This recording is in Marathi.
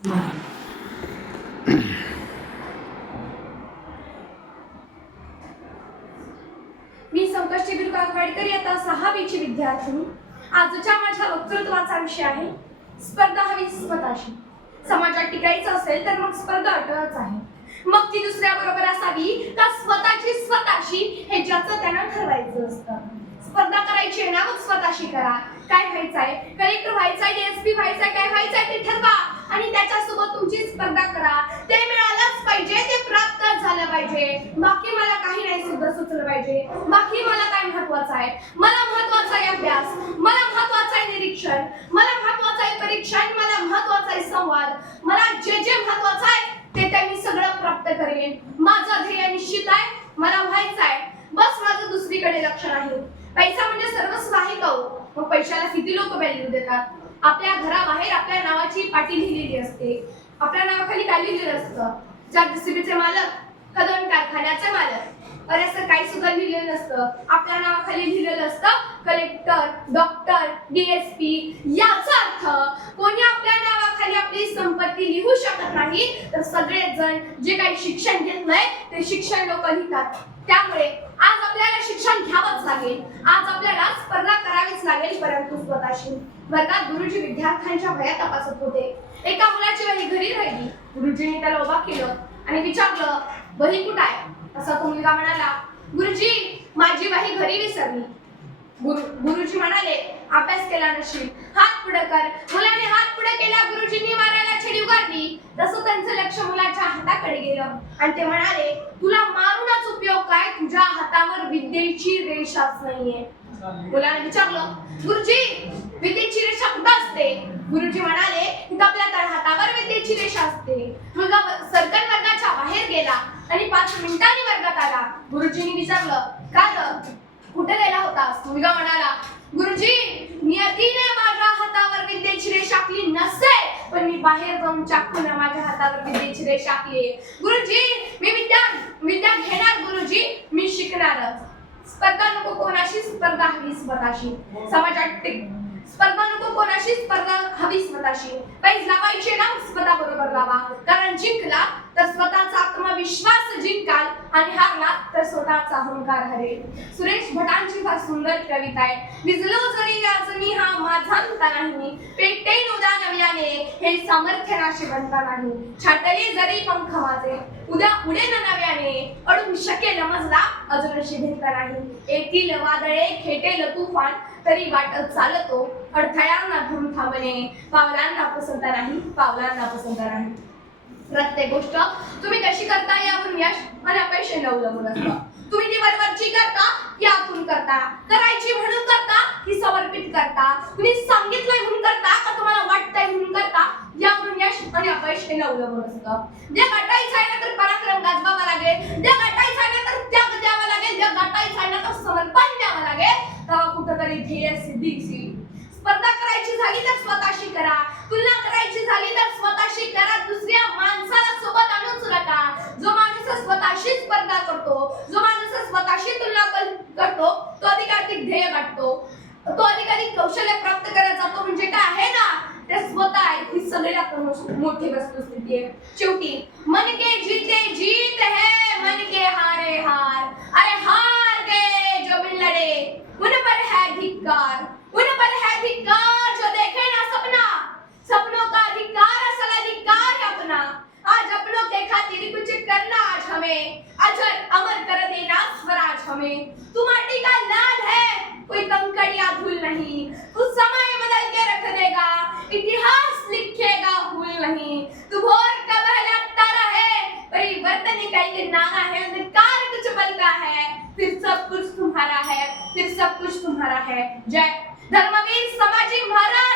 मी संकष्टी बिरु काकवाडकर इयत्ता 6वीची विद्यार्थिनी. आजच्या माझ्या वक्तृत्वाचा विषय आहे स्पर्धा हवी स्वतःशी. समाजात टिकायचं असेल तर मग स्पर्धा अटळच आहे. मग ती दुसऱ्याबरोबर असावी का स्वतःची स्वतःशी, हे ज्याचं त्यानं ठरवायचं असतं. स्पर्धा करायची आहे ना, मग स्वतःशी करा. काय व्हायचंय, कलेक्टर व्हायचंय, डीएसपी व्हायचंय, काय व्हायचंय ते ठरवा आणि त्याच्यासोबत तुमची स्पर्धा करा. ते मिळालंच पाहिजे, ते प्राप्त झालं पाहिजे. बाकी मला काही नाही सुचलं पाहिजे. बाकी मला काय महत्वाचं आहे, मला महत्वाचा आहे अभ्यास, मला महत्वाचं आहे निरीक्षण, मला महत्वाचं आहे परीक्षण, मला महत्वाचा आहे संवाद. मला जे जे महत्वाचं आहे ते मी सगळं प्राप्त करेन. माझं ध्येय निश्चित आहे, मला व्हायचं आहे. बस माझं दुसरीकडे लक्ष नाही. पैसा म्हणजे सर्वस्व आहे का हो? मग पैशाला किती लोक व्हॅल्यू देतात. आपल्या घराबाहेर आपल्या नावाची पाटी लिहिलेली असते, आपल्या नावाखाली काय लिहिलेलं असतं, जेसीबीचे मालक, कदम कारखान्याचे मालक. अरे असं काही सुद्धा लिहिलेलं नसतं. आपल्या नावाखाली लिहिलेलं असतं कलेक्टर, डॉक्टर, डीएसपी. याचा अर्थ कोणी आपल्या नावाखाली आपली संपत्ती लिहू शकत नाही, तर सगळेजण जे काही शिक्षण घेतलंय ते शिक्षण लोक लिहितात. त्यामुळे आज आपल्याला शिक्षण घ्यावंच लागेल, आज आपल्याला स्पर्धा करावीच लागेल, परंतु स्वतःशी. वर्गात गुरुजी विद्यार्थ्यांच्या वह्या तपासत होते. एका मुलाची वही घरी राहिली. गुरुजींनी त्याला उभा केलं आणि विचारलं, वही कुठं आहे? असा तो मुलगा म्हणाला, गुरुजी माझी वही घरी विसरली. गुरुजी म्हणाले, अभ्यास केला नशील, हात पुढे कर. मुलाने हात पुढे केला. गुरुजींनी मारायला छडी उगारली. तसं त्यांचं लक्ष मुलाच्या हाताकडे गेलं आणि ते म्हणाले, तुला मारूनच उपयोग काय, तुझ्या हातावर विद्येची रेषाच नाहीये. मुलाने विचारलं, गुरुजी विद्येची रेषा कुठं असते? गुरुजी म्हणाले, इथं आपल्या तळहातावर विद्येची रेषा असते. मुलगा सर्कल वर्गाच्या बाहेर गेला आणि 5 मिनिटांनी वर्गात आला. गुरुजींनी विचारलं, का ग कुठे गेला होतास? मुलगा म्हणाला, गुरुजी नियतीने माझ्या हातावर विद्येची रेषा आखली नसेल, पण मी बाहेर जाऊन चाकूने माझ्या हातावर विद्येची रेषा आखली. गुरुजी मी विद्या घेणार. गुरुजी मी शिकणारच. स्पर्धा नको कोणाशी, स्पर्धा हवी स्वतःशी. समाजात स्पर्धा नको कोणाशी, स्पर्धा हवी स्वतःशी. पैज लावायचे ना, स्पर्धा बरोबर लावा. कारण जिंकला तर स्वतःचा आत्मविश्वास जिंकाल आणि हारला तर स्वतःचा अहंकार हरेल. सुरेश भटांची फार सुंदर कविता आहे. विजलो जरी याचनी हा माझा अंत नाही, पेटेन उद्या नव्याने हे सामर्थ्य नाशी बनता नाही. छाटले जरी पंख माझे उद्या उडेन नव्याने, अडून शकेल मजला अजूनशी भिंत नाही. येतील वादळे खेटेल तुफान तरी वाटत चालतो, अडथळ्यांना धरून थांबणे पावलांना पसंत नाही, पावलांना पसंत नाही. प्रत्येक गोष्ट तुम्ही कशी करता यावरून यश आणि अपयश अवलंबून असतं. तुम्ही ती वरवरची करता की आतून करता, करायची म्हणून करता की समर्पित करता, तुम्ही सांगितलंय म्हणून करता का तुम्हाला वाटतंय म्हणून करता, यावरून यश आणि अपयश हे अवलंबून असतं. जे गाठायचं आहे ना तर पराक्रम गाजवावा लागेल, जे गाठायचं आहे ना तर त्याग द्यावा लागेल, जे गाठायचं आहे ना तर समर्पण द्यावं लागेल, तेव्हा कुठंतरी ध्येय सिद्धीची. स्पर्धा करायची झाली तर स्वतःशी करा, तुलना करायची झाली तर स्वतःशी करा. दुसऱ्या माणसाला सोबत आणूच नका. जो माणूस स्वतःशी स्पर्धा करतो, जो माणूस स्वतःशी तुलना करतो, तो अधिकाधिक ध्येय गाठतो, तो अधिकाधिक कौशल्य प्राप्त करत जातो. म्हणजे काय आहे ना, ते स्वतः आहे. ही सगळ्यात मोठी वस्तुस्थिती आहे. शेवटी मन के जीते जीत है, मन के हारे हार. अरे हार गए जो बिन लड़े, उन पर है धिक्कार, उन पर है धिक्कार जो देखे ना सपना. सपनों का अधिकार असल अधिकार है अपना. आज अपनों के खातिर कुछ करना आज हमें, अजर अमर कर देना स्वराज हमें. तू माटी का लाल है, कोई कंकड़ या धूल नहीं. तू समय बदल के रख देगा, इतिहास लिखेगा भूल नहीं. तू भोर का पहला तारा है, परिवर्तन का एक नारा है. अंधकार कुछ पल का है, फिर सब कुछ तुम्हारा है, फिर सब कुछ तुम्हारा है. जय धर्मवीर संभाजी महाराज.